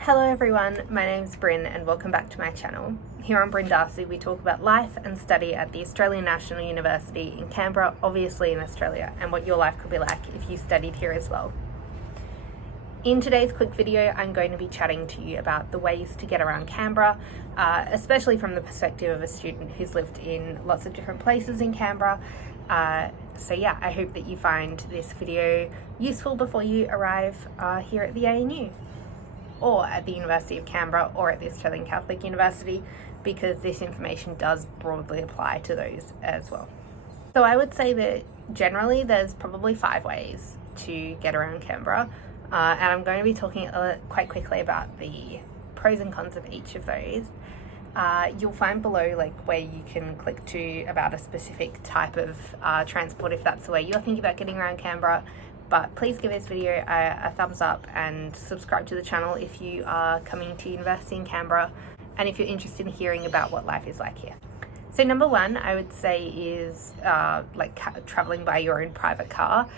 Hello everyone, my name's Brin and welcome back to my channel. Here on Brin Darcy we talk about life and study at the Australian National University in Canberra, obviously in Australia, and what your life could be like if you studied here as well. In today's quick video I'm going to be chatting to you about the ways to get around Canberra, especially from the perspective of a student who's lived in lots of different places in Canberra. So yeah, I hope that you find this video useful before you arrive here at the ANU, or at the University of Canberra, or at the Australian Catholic University, because this information does broadly apply to those as well. So I would say that generally there's probably 5 ways to get around Canberra, and I'm going to be talking quite quickly about the pros and cons of each of those. You'll find below where you can click to about a specific type of transport if that's the way you're thinking about getting around Canberra. But please give this video a thumbs up and subscribe to the channel if you are coming to university in Canberra and if you're interested in hearing about what life is like here. So number 1 I would say is traveling by your own private car.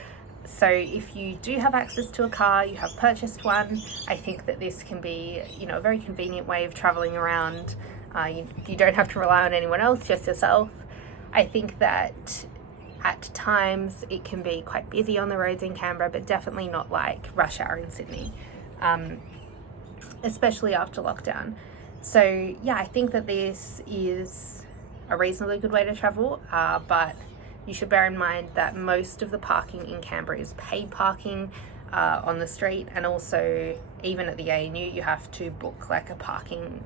So if you do have access to a car, you have purchased one, I think that this can be a very convenient way of traveling around. You don't have to rely on anyone else, just yourself. I think that at times it can be quite busy on the roads in Canberra, but definitely not like rush hour in Sydney, especially after lockdown. So yeah, I think that this is a reasonably good way to travel, but you should bear in mind that most of the parking in Canberra is paid parking on the street, and also even at the ANU you have to book a parking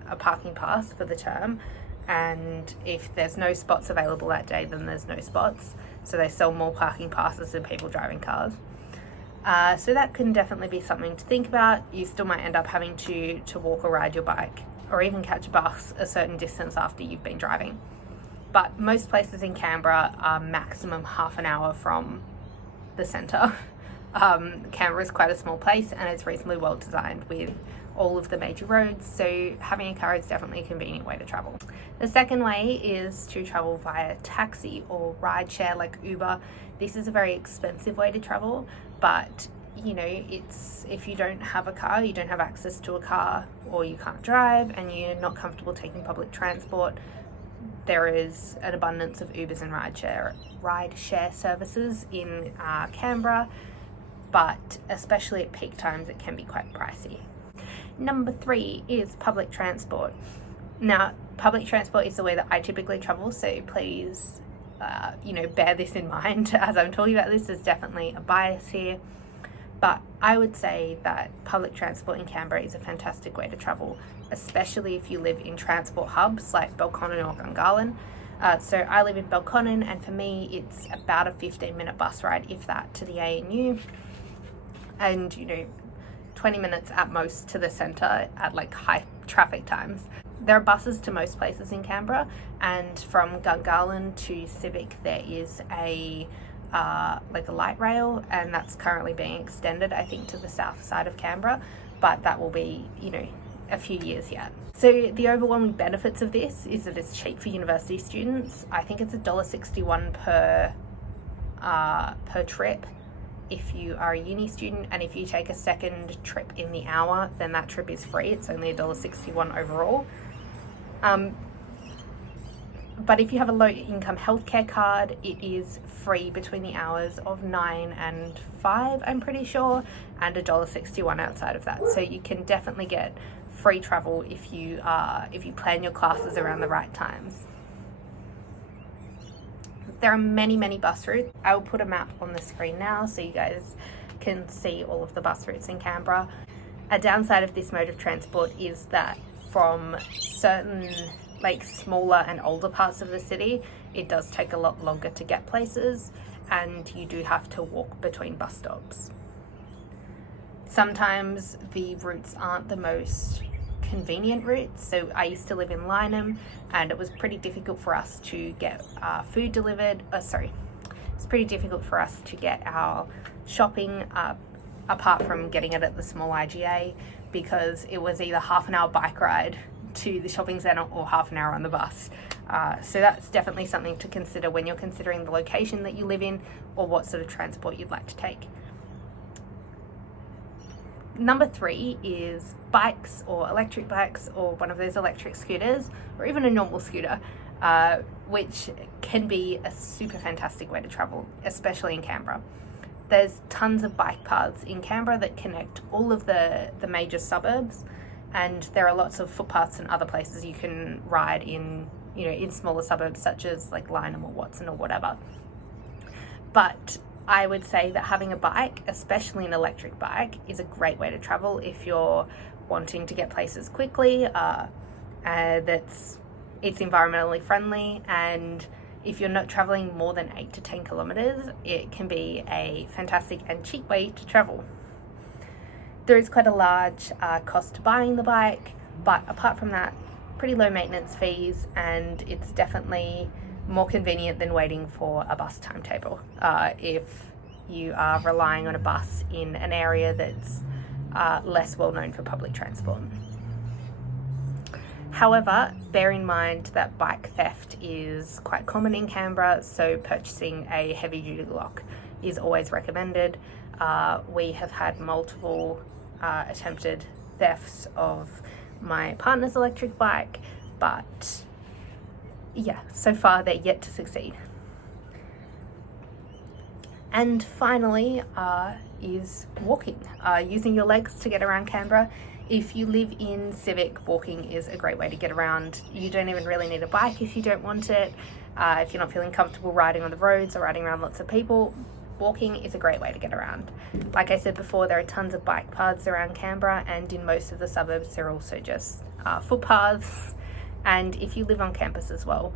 pass for the term, and if there's no spots available that day, then there's no spots. So they sell more parking passes than people driving cars. So that can definitely be something to think about. You still might end up having to walk or ride your bike, or even catch a bus a certain distance after you've been driving. But most places in Canberra are maximum half an hour from the centre. Canberra is quite a small place and it's reasonably well designed with all of the major roads, so having a car is definitely a convenient way to travel. The second way is to travel via taxi or rideshare like Uber. This is a very expensive way to travel, but it's, if you don't have a car, you don't have access to a car, or you can't drive and you're not comfortable taking public transport, there is an abundance of Ubers and rideshare services in Canberra, but especially at peak times it can be quite pricey. Number 3 is public transport. Now, public transport is the way that I typically travel, so please, bear this in mind as I'm talking about this. There's definitely a bias here, but I would say that public transport in Canberra is a fantastic way to travel, especially if you live in transport hubs like Belconnen or Gungahlin. So I live in Belconnen, and for me it's about a 15-minute bus ride, if that, to the ANU, and 20 minutes at most to the centre at high traffic times. There are buses to most places in Canberra, and from Gungahlin to Civic there is a light rail, and that's currently being extended, I think, to the south side of Canberra, but that will be a few years yet. So the overwhelming benefits of this is that it's cheap for university students. I think it's $1.61 per trip if you are a uni student, and if you take a second trip in the hour, then that trip is free. It's only $1.61 overall. But if you have a low income healthcare card, it is free between the hours of 9 and 5, I'm pretty sure, and $1.61 outside of that. So you can definitely get free travel if you plan your classes around the right times. There are many bus routes. I will put a map on the screen now so you guys can see all of the bus routes in Canberra. A downside of this mode of transport is that from certain smaller and older parts of the city, it does take a lot longer to get places, and you do have to walk between bus stops. Sometimes the routes aren't the most convenient routes. So I used to live in Lynham, and it was pretty difficult for us to get food delivered. It's pretty difficult for us to get our shopping apart from getting it at the small IGA, because it was either half an hour bike ride to the shopping centre or half an hour on the bus. So that's definitely something to consider when you're considering the location that you live in or what sort of transport you'd like to take. Number 3 is bikes or electric bikes or one of those electric scooters or even a normal scooter, which can be a super fantastic way to travel, especially in Canberra. There's tons of bike paths in Canberra that connect all of the major suburbs, and there are lots of footpaths and other places you can ride in, in smaller suburbs such as like Lyneham or Watson or whatever. But I would say that having a bike, especially an electric bike, is a great way to travel if you're wanting to get places quickly, it's environmentally friendly, and if you're not traveling more than 8 to 10 kilometers, it can be a fantastic and cheap way to travel. There is quite a large cost to buying the bike, but apart from that, pretty low maintenance fees, and it's definitely more convenient than waiting for a bus timetable if you are relying on a bus in an area that's less well known for public transport. However, bear in mind that bike theft is quite common in Canberra, so purchasing a heavy duty lock is always recommended. We have had multiple attempted thefts of my partner's electric bike, but yeah, so far they're yet to succeed. And finally is walking, using your legs to get around Canberra. If you live in Civic, walking is a great way to get around. You don't even really need a bike if you don't want it. If you're not feeling comfortable riding on the roads or riding around lots of people, walking is a great way to get around. Like I said before, there are tons of bike paths around Canberra, and in most of the suburbs they're also just footpaths. And if you live on campus as well,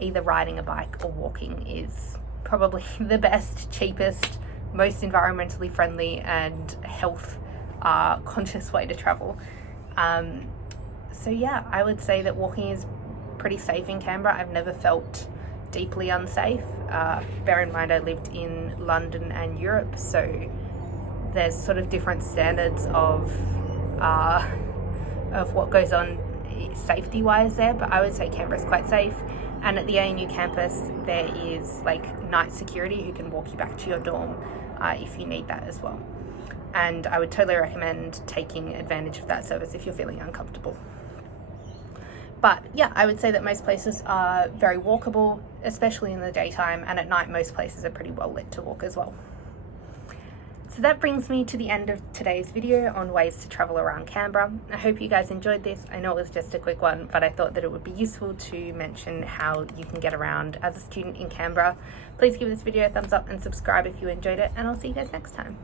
either riding a bike or walking is probably the best, cheapest, most environmentally friendly and health conscious way to travel. So yeah, I would say that walking is pretty safe in Canberra. I've never felt deeply unsafe. Bear in mind I lived in London and Europe, so there's sort of different standards of what goes on safety wise there, but I would say Canberra's quite safe. And at the ANU campus there is like night security who can walk you back to your dorm if you need that as well. And I would totally recommend taking advantage of that service if you're feeling uncomfortable. But yeah, I would say that most places are very walkable, especially in the daytime, and at night most places are pretty well lit to walk as well. So that brings me to the end of today's video on ways to travel around Canberra. I hope you guys enjoyed this. I know it was just a quick one, but I thought that it would be useful to mention how you can get around as a student in Canberra. Please give this video a thumbs up and subscribe if you enjoyed it, and I'll see you guys next time.